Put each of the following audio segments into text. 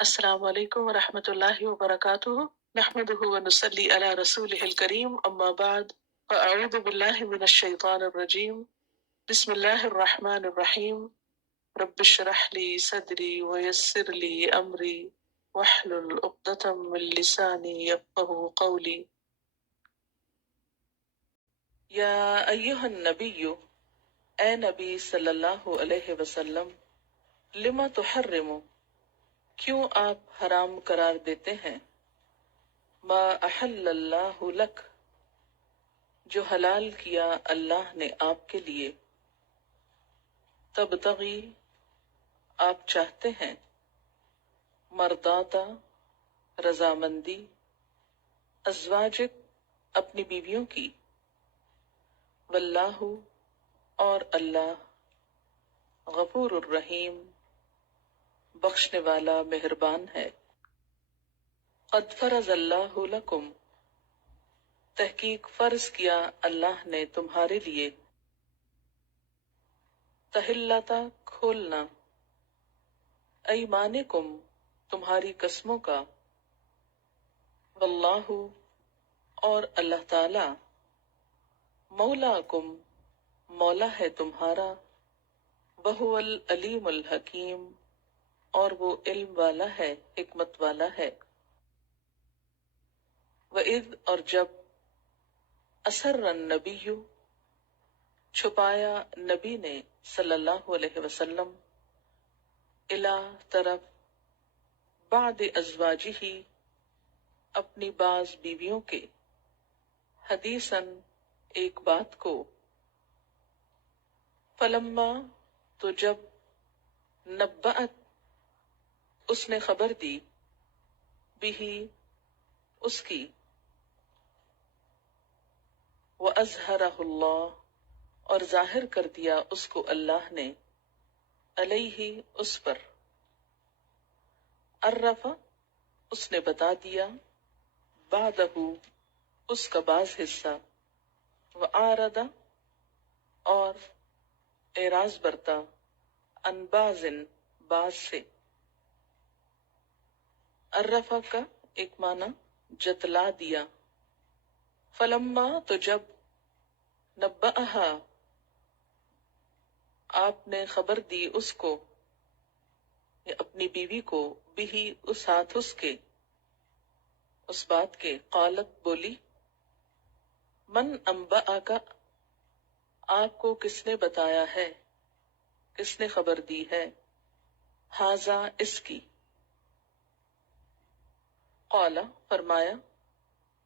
السلام علیکم ورحمۃ اللہ وبرکاتہ نحمده ونصلی علی رسوله الکریم اما بعد فاعوذ باللہ من الشیطان الرجیم بسم اللہ الرحمن الرحیم رب اشرح لی صدری ویسر لی امری واحلل عقدۃ من لسانی یفقهوا قولی یا ایہا النبی، اے نبی صلی اللہ علیہ وسلم، لما تحرم، کیوں آپ حرام قرار دیتے ہیں، ما احل اللہ لک، جو حلال کیا اللہ نے آپ کے لیے، تبتغی، آپ چاہتے ہیں، مرداتا، رضامندی، ازواجک، اپنی بیویوں کی، واللہ، اور اللہ، غفور الرحیم، بخشنے والا مہربان ہے۔ قد فرض اللہ لکم، تحقیق فرض کیا اللہ نے تمہارے لیے، تحلتا، کھولنا، ایمانکم، تمہاری قسموں کا، واللہ، اور اللہ تعالی، مولاکم، مولا ہے تمہارا، وہو العلیم الحکیم، اور وہ علم والا ہے، حکمت والا ہے۔ وَإِذْ، اور جب، أَسَرَّ النَّبِيُّ، چھپایا نبی نے صلی اللہ علیہ وسلم، إِلَى، طرف، بعد ازواجہ، اپنی بعض بیویوں کے، حدیثاً، ایک بات کو، فلما، تو جب، نبأت، اس نے خبر دی، بھی، اس کی، وَأَظْهَرَهُ اللَّهُ، اور ظاہر کر دیا اس کو اللہ نے، علیہ، اس پر، عرف، اس نے بتا دیا، بعدہ، اس کا بعض حصہ، وعارض، اور اعراض برتا، عن بعض، بعض سے۔ عرف کا ایک معنی جتلا دیا، فلما، تو جب، نبأہا، آپ نے خبر دی اس کو، یا اپنی بیوی کو، بھی، اس ہاتھ اس کے، اس بات کے، قالت، بولی، من انبأک، آپ کو کس نے بتایا ہے، کس نے خبر دی ہے، ھذا، اس کی، قال، فرمایا،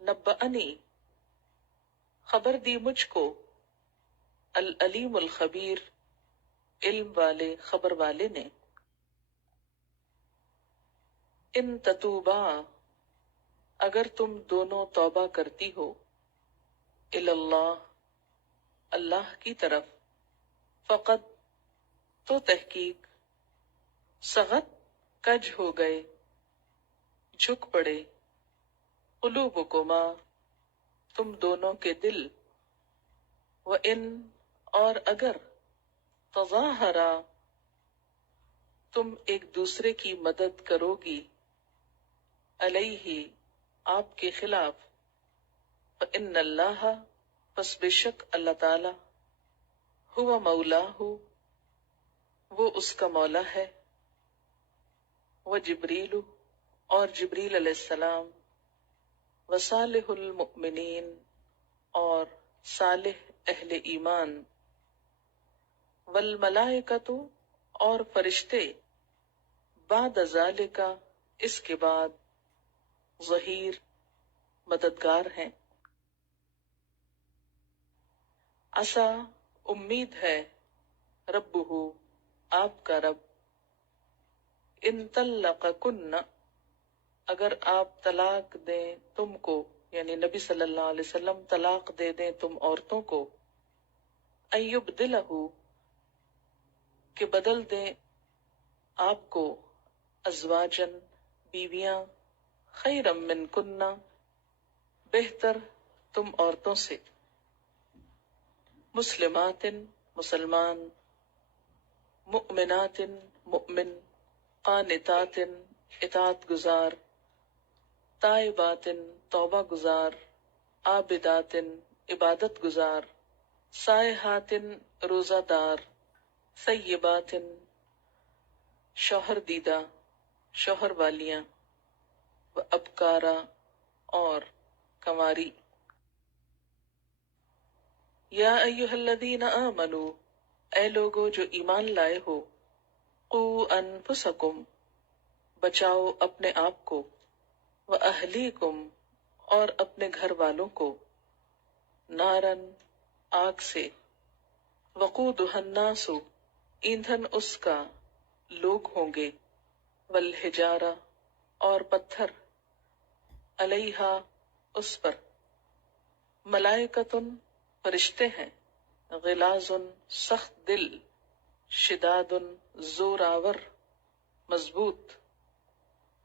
نبأنی، خبر دی مجھ کو، العلیم الخبیر، علم والے، خبر والے نے، ان تتوبا، اگر تم دونوں توبہ کرتی ہو، الی اللہ، اللہ کی طرف، فقط، تو تحقیق، سغت، کج ہو گئے، جھک پڑے، قلوبکما، تم دونوں کے دل، وَإِن، اور اگر، تظاہرا، تم ایک دوسرے کی مدد کرو گی، علیہ، آپ کے خلاف، فإن اللہ، پس بے شک اللہ تعالی، ہوا مولاہ، وہ اس کا مولا ہے، وجبریل، اور جبریل علیہ السلام، وصالح المؤمنین، اور صالح اہل ایمان، والملائکۃ، اور فرشتے، بعد ذالک، اس کے بعد، ظہیر، مددگار ہیں۔ عسیٰ، امید ہے، ربہ، آپ کا رب، ان طلقکن، اگر آپ طلاق دیں تم کو، یعنی نبی صلی اللہ علیہ وسلم طلاق دے دیں تم عورتوں کو، ان یبدلہ، کہ بدل دیں آپ کو، ازواجن، بیویاں، خیرا منکن، بہتر تم عورتوں سے، مسلمات، مسلمان، مؤمنات، مؤمن، قانتات، اطاعت گزار، تائبات توبہ گزار، عابدات عبادت گزار، سائحات روزہ دار، ثیبات شوہر دیدہ شوہر والیاں، و ابکارا اور کنواری۔ یا ایہا الذین آمنو، اے لوگو جو ایمان لائے ہو، قو انفسکم، بچاؤ اپنے آپ کو، و اہلیکم اور اپنے گھر والوں کو، نارن آگ سے، وقودھا الناس ایندھن اس کا لوگ ہوں گے، والحجارہ اور پتھر، علیہا اس پر، ملائکۃ فرشتے ہیں، غلاظ سخت دل، شداد زور آور مضبوط،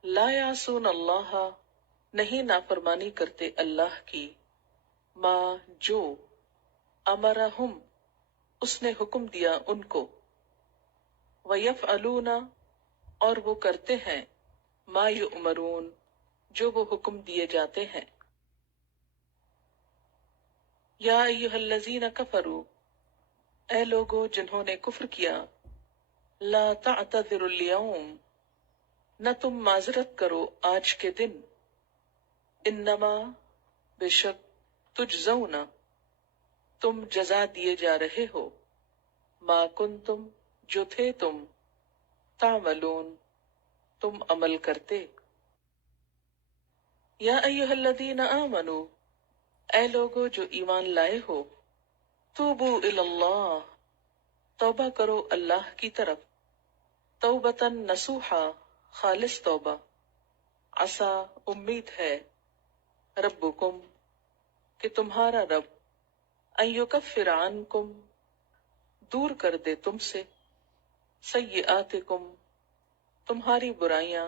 لا یعصون اللہ نہیں نافرمانی کرتے اللہ کی، ما جو امرہم اس نے حکم دیا ان کو، ویفعلون اور وہ کرتے ہیں، ما یؤمرون جو وہ حکم دیے جاتے ہیں۔ یا ایہا الذین کفروا، اے لوگو جنہوں نے کفر کیا، لا تعتذروا اليوم نہ تم معذرت کرو آج کے دن، انما بے شک تجزون تم جزا دیے جا رہے ہو، ما کنتم جو تھے تم، تعملون تم عمل کرتے۔ یا ایہا الذین آمنوا، اے لوگو جو ایمان لائے ہو، توبو الی اللہ توبہ کرو اللہ کی طرف، توبتاً نصوحا خالص توبہ، عسا امید ہے، ربکم کہ تمہارا رب، ان یکفر عنکم دور کر دے تم سے، سیئاتکم تمہاری برائیاں،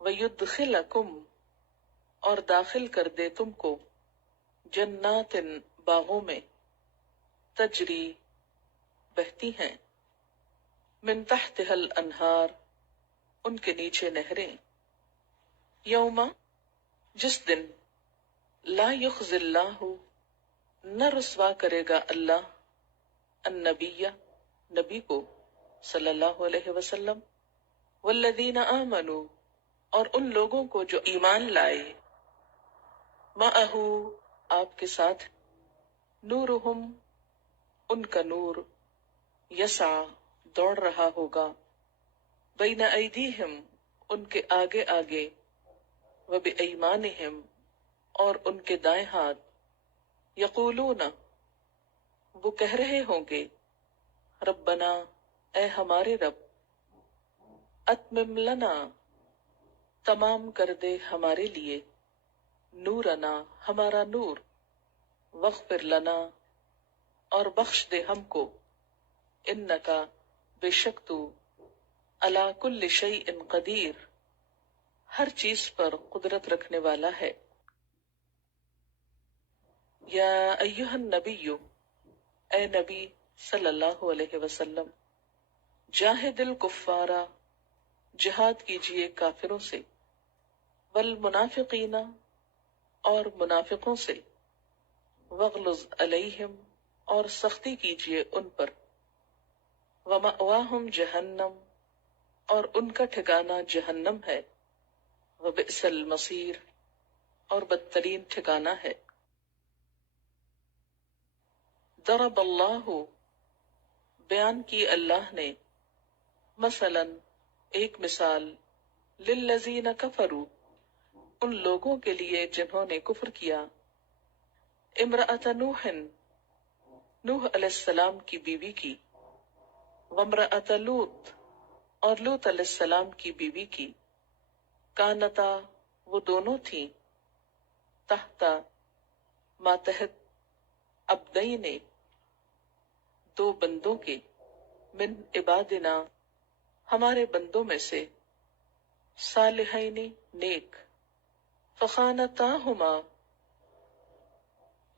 ویدخلکم اور داخل کر دے تم کو، جنات باغوں میں، تجری بہتی ہیں، من تحتها الانہار ان کے نیچے نہریں، یوم جس دن، لا یخزی اللہ نہ رسوا کرے گا اللہ، النبی نبی کو صلی اللہ علیہ وسلم، والذین آمنوا اور ان لوگوں کو جو ایمان لائے، معہ آپ کے ساتھ، نورہم ان کا نور، یسع دوڑ رہا ہوگا، بین ایدیہم ان کے آگے آگے، وبایمانہم اور ان کے دائیں ہاتھ، یقولون وہ کہہ رہے ہوں گے، ربنا اے ہمارے رب، اتمم لنا تمام کر دے ہمارے لیے، نورنا ہمارا نور، واغفر لنا اور بخش دے ہم کو، انکا بے شک تو، علی کل شیء قدیر ہر چیز پر قدرت رکھنے والا ہے۔ یا ایہا النبی اے نبی صلی اللہ علیہ وسلم، جاہد الکفار جہاد کیجئے کافروں سے، والمنافقین اور منافقوں سے، واغلظ علیہم اور سختی کیجئے ان پر، ومأواہم جہنم اور ان کا ٹھکانہ جہنم ہے، وبئس المصیر اور بدترین ٹھکانہ ہے۔ ضرب اللہ بیان کی اللہ نے، مثلا ایک مثال، للذین کفروا ان لوگوں کے لیے جنہوں نے کفر کیا، امرأۃ نوح نوح علیہ السلام کی بیوی کی، وامرأۃ لوط اور لوط علیہ السلام کی بیوی کی، کانتا وہ دونوں تھیں، تحتا ماتحت عبدین دو بندوں کے، من عبادنا ہمارے بندوں میں سے، صالحین نیک، فخانتاہما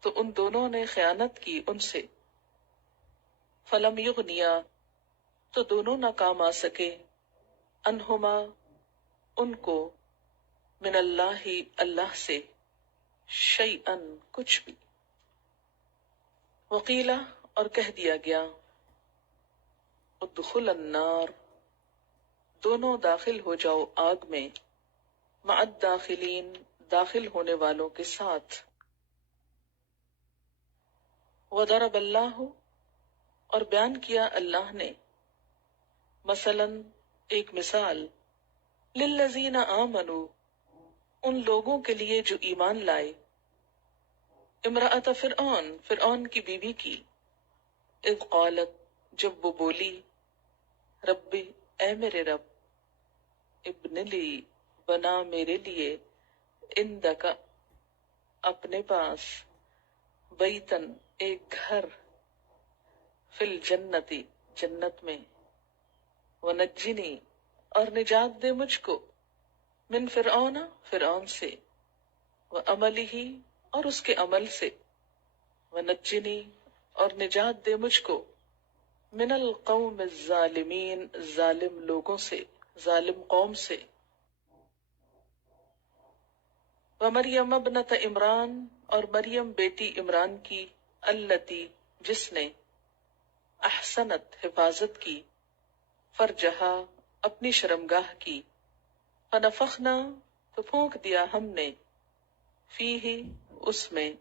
تو ان دونوں نے خیانت کی ان سے، فلم یغنیا تو دونوں نہ کام آ سکے، انہما ان کو من اللہ اللہ سے شیئن کچھ بھی. وقیلا اور کہہ دیا گیا ادخل النار دونوں داخل ہو جاؤ آگ میں مع الداخلین داخل ہونے والوں کے ساتھ. وضرب اللہ اور بیان کیا اللہ نے مثلا ایک مثال للذین آمنوا ان لوگوں کے لیے جو ایمان لائے امرأۃ فرعون فرعون کی بیوی کی اذ قالت جب وہ بولی ربی اے میرے رب ابن لی بنا میرے لیے عندک اپنے پاس بیتن ایک گھر فی الجنتی جنت میں ونجنی اور نجات دے مجھ کو من فرعون فرعون سے وعملہ اور اس کے عمل سے ونجنی اور نجات دے مجھ کو من القوم الظالمین ظالم لوگوں سے ظالم قوم سے. ومریم ابنت عمران اور مریم بیٹی عمران کی التی جس نے احسنت حفاظت کی فرجہا اپنی شرمگاہ کی فنفخنا تو پھونک دیا ہم نے فیہ اس میں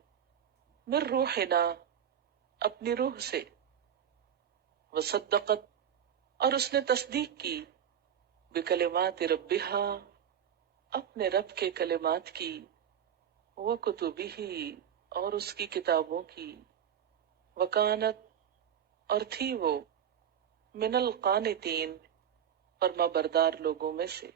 من روحنا اپنی روح سے وصدقت اور اس نے تصدیق کی بکلمات ربہا اپنے رب کے کلمات کی وکتبہ اور اس کی کتابوں کی وکانت اور تھی وہ من القانتین فرما بردار لوگوں میں سے.